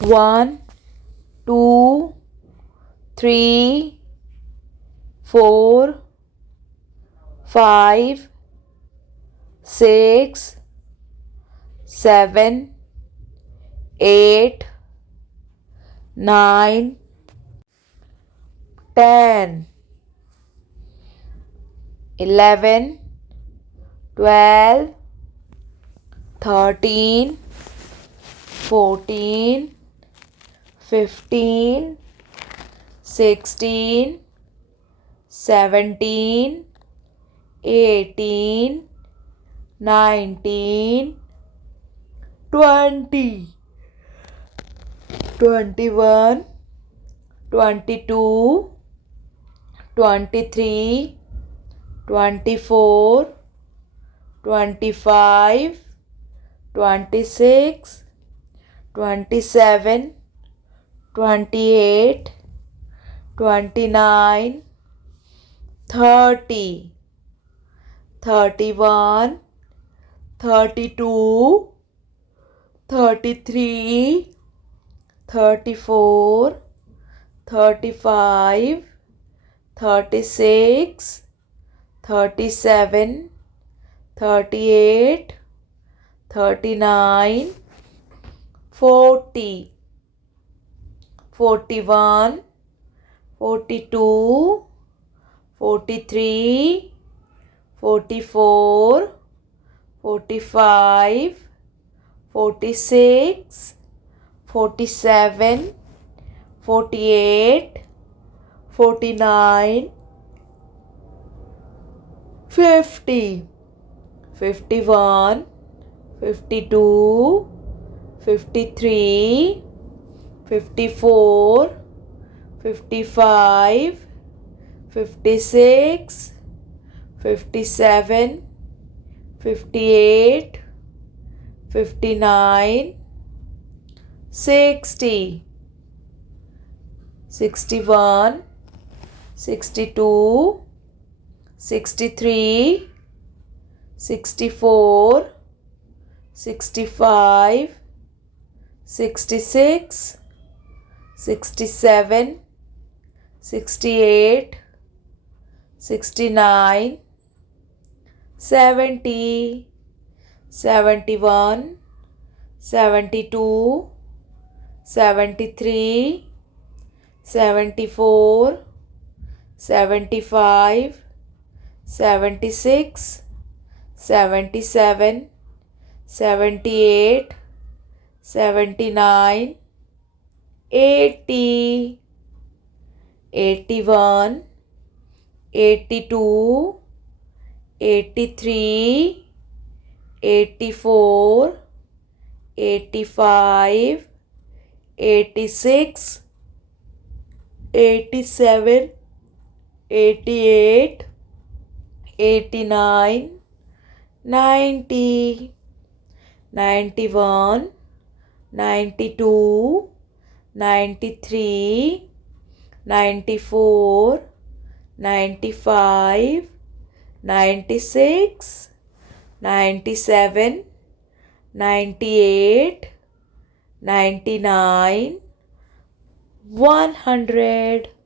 1, 2, 3, 4, 5, 6, 7, 8, 9, 10, 11, 12, 13, 14, 15, 16, 17, 18, 19, 20, 21, 22, 23, 24, 25, 26, 27, 28, 29, 30, 31, 32, 33, 34, 35, 36, 37, 38, 39, 40, 41, 42, 43, 44, 45, 46, 47, 48, 49, 50, 51, 52, 53, 54, 55, 56, 57, 58, 59, 60, 61, 62, 63, 64, 65, 66, 67, 68, 69, 70, 71, 72, 73, 74, 75, 76, 77, 78, 79, 80, 81, 82, 83, 84, 85, 86, 87, 88, 89, 90, 91, 92, 93, 94, 95, 96, 97, 98, 99, 100.